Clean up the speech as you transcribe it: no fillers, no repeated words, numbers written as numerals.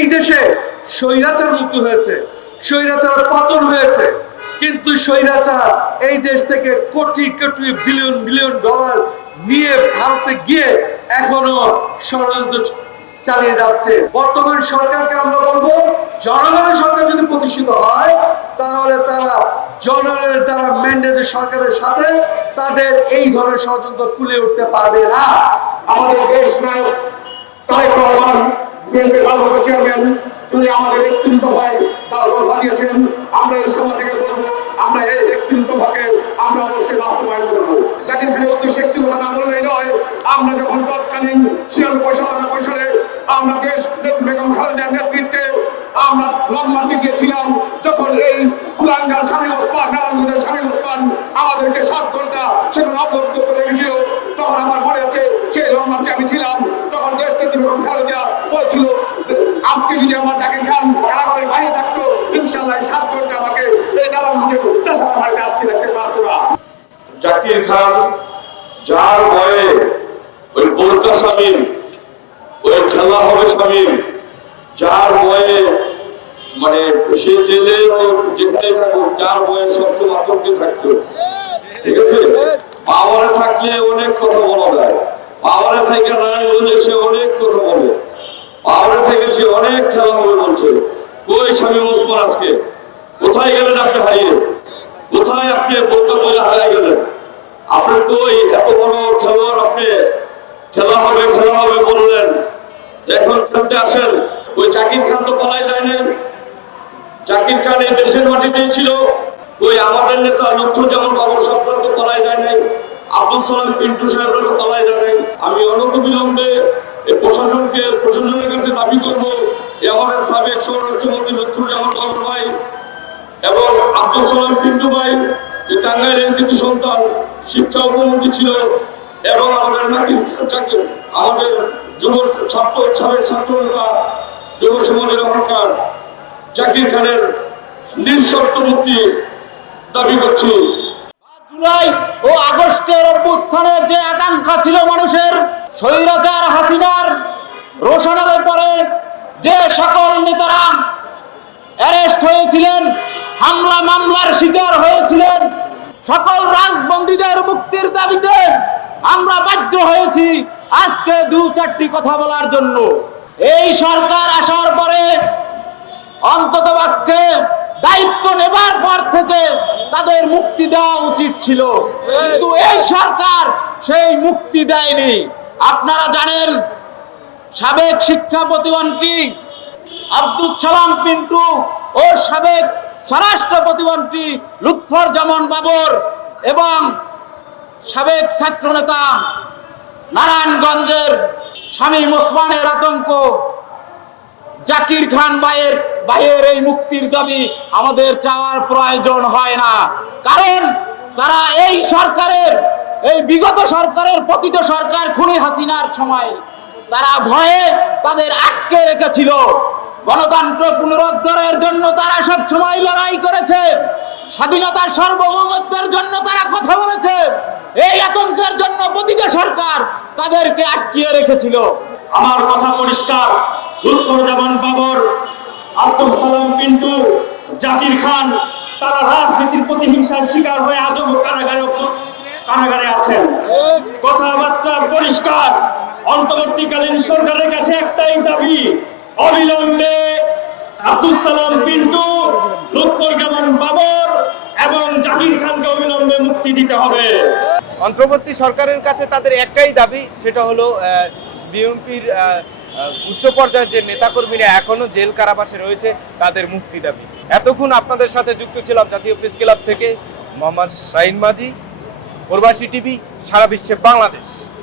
এই দেশে স্বৈরাচার মুক্ত হয়েছে, স্বৈরাচার পতন হয়েছে, কিন্তু স্বৈরাচার এই দেশ থেকে crore crore billion billion dollar নিয়ে ভারতে গিয়ে এখনো ষড়যন্ত্র চালিয়ে যাচ্ছে। বর্তমান সরকারকে আমরা বলবো, জনগণের সরকার যদি প্রতিষ্ঠিত হয় তাহলে তারা জনগণের দ্বারা ম্যান্ডেটেড সরকারের সাথে তাদের এই ধরনের ষড়যন্ত্র তুলে উঠতে পারবে না। আমাদের দেশ নায়ক তারেক রহমান বিএনপির ভারপ্রাপ্ত চেয়ারম্যান তিনি আমাদের ৩ দফায় তার দল বানিয়েছেন। আমরা এই সভা থেকে বলবো, আমরা এই ৩ দফাকে আমরা অবশ্যই বাস্তবায়ন করবো। জাকির খানের উদ্দেশ্যে একটি কথা না বললেই নয়, আমরা যখন তৎকালীন ৯৬-৯৭ সালে আমরা দেশ বেগম খালেদার নেতৃত্বে আমরা লং মার্চে গিয়েছিলাম, যখন এই কুলাঙ্গার শামীম ওসমান, নারায়ণগঞ্জের শামীম ওসমান আমাদেরকে ৭ ঘন্টা সেখানে অবরুদ্ধ করে রেখেছিল, তখন আমার মনে আছে সেই লং মার্চে আমি ছিলাম। তখন দেশ নেত্রী বেগম খালেদা বলছিল, আজকে যদি আমার জাকির খান কারাগারের বাইরে থাকতো, ইনশাআল্লাহ ৭ ঘন্টা আমাকে এই নারায়ণগঞ্জের চাষার মার্কে আটকে রাখতে পারতো না। জাকির খান যার ভয়ে ওই বোরকা শামীম, ওই খেলা হবে শামীম, যার ভয়ে মানে সে জেলে যেখানে থাকুক, যার ভয়ে সবসময় আতঙ্কে থাকতো, ঠিক আছে। পাওয়ারে থাকলে অনেক কথা বলা যায়, পাওয়ারে থেকে নাই বলে সে অনেক কথা বলে, পাওয়ারে থেকে সে অনেক খেলা হবে বলছে। কই শামীম ওসমান আজকে কোথায় গেলেন? আপনি হারিয়ে কোথায়? আপনি বলতে বলে হারিয়ে গেলেন। আপনি কই? এত বড় খেলোয়াড় আপনি, খেলা হবে বললেন, এখন খেলতে আসেন। ওই জাকির খান তো পালাই যায়নি, জাকির খান এই দেশের মাটিতেই ছিল। ওই আমাদের নেতা লুৎফুজ্জামান বাবর সাহেবরা তো পালাই যায় নাই, আব্দুল সালাম পিন্টু সাহেবরা তো পালাই যায় নাই। আমি অনতিবিলম্বে এই প্রশাসনের কাছে দাবি করব, আমাদের সাবেক স্বরাষ্ট্রমন্ত্রী লুৎফুজ্জামান বাবর ভাই এবং আব্দুল সালাম পিন্টু ভাই, যে টাঙ্গাইলের কৃতি সন্তান, শিক্ষা উপমন্ত্রী ছিল, এবং আমাদের আমাদের যুব সাবেক ছাত্র নেতা, যুব সমাজের অহংকার জাকির খানের নিঃশর্ত মুক্তি দাবি করছি। জুলাই ও আগস্টের অভ্যুত্থানের যে আকাঙ্ক্ষা ছিল মানুষের, স্বৈরাচার হাসিনার রোশনালের পরে যে সকল নেতারা অ্যারেস্ট হয়েছিলেন, হামলা মামলার শিকার হয়েছিলেন, সকল রাজবন্দীদের মুক্তির দাবিতে আমরা বাধ্য হয়েছি আজকে ২-৪টি কথা বলার জন্য। এই সরকার আসার পরে অন্ততপক্ষে দায়িত্ব নেবার পর থেকে তাদের মুক্তি দেওয়া উচিত ছিল, কিন্তু এই সরকার সেই মুক্তি দেয়নি। আপনারা জানেন, সাবেক শিক্ষা প্রতিমন্ত্রী আব্দুল সালাম পিন্টু ও সাবেক স্বরাষ্ট্র প্রতিমন্ত্রী লুৎফুজ্জামান বাবর এবং সাবেক ছাত্রনেতা নারায়ণগঞ্জের শামীম ওসমানের আতঙ্ক, জাকির খান ভাইয়ের এই মুক্তির দাবি আমাদের চাওয়ার প্রয়োজন হয় না, কারণ তারা এই সরকারের, এই বিগত সরকারের, পতিত সরকার খুনি হাসিনার সময় তারা ভয়ে তাদের আটকে রেখেছিল। গণতন্ত্র পুনরুদ্ধারের জন্য তারা সব সময় লড়াই করেছে, স্বাধীনতার সার্বভৌমত্বের জন্য তারা কথা বলেছে। এই আতঙ্কের জন্য পতিত সরকার তাদেরকে আটকিয়ে রেখেছিল। আমার কথা পরিষ্কার, লুৎফুজ্জামান বাবর, আব্দুল সালাম পিন্টু, জাকির খান তারা রাজনীতির প্রতিহিংসার শিকার হয়ে আজও কারাগারে আছেন। কথাবার্তা পরিষ্কার, অন্তর্বর্তীকালীন সরকারের কাছে একটাই দাবি, অবিলম্বে আব্দুল সালাম পিন্টু, লুৎফুজ্জামান বাবর এবং জাকির খানকে অবিলম্বে মুক্তি দিতে হবে। অন্তর্বর্তী সরকারের কাছে তাদের একটাই দাবি, সেটা হলো বিএনপির উচ্চ পর্যায়ের যে নেতাকর্মীরা এখনো জেল কারাবাসে রয়েছে তাদের মুক্তি দাবি। এতক্ষণ আপনাদের সাথে যুক্ত ছিলাম জাতীয় প্রেস ক্লাব থেকে মোহাম্মদ শাহিন মাঝি, প্রবাসী টিভি, সারা বিশ্বে বাংলাদেশ।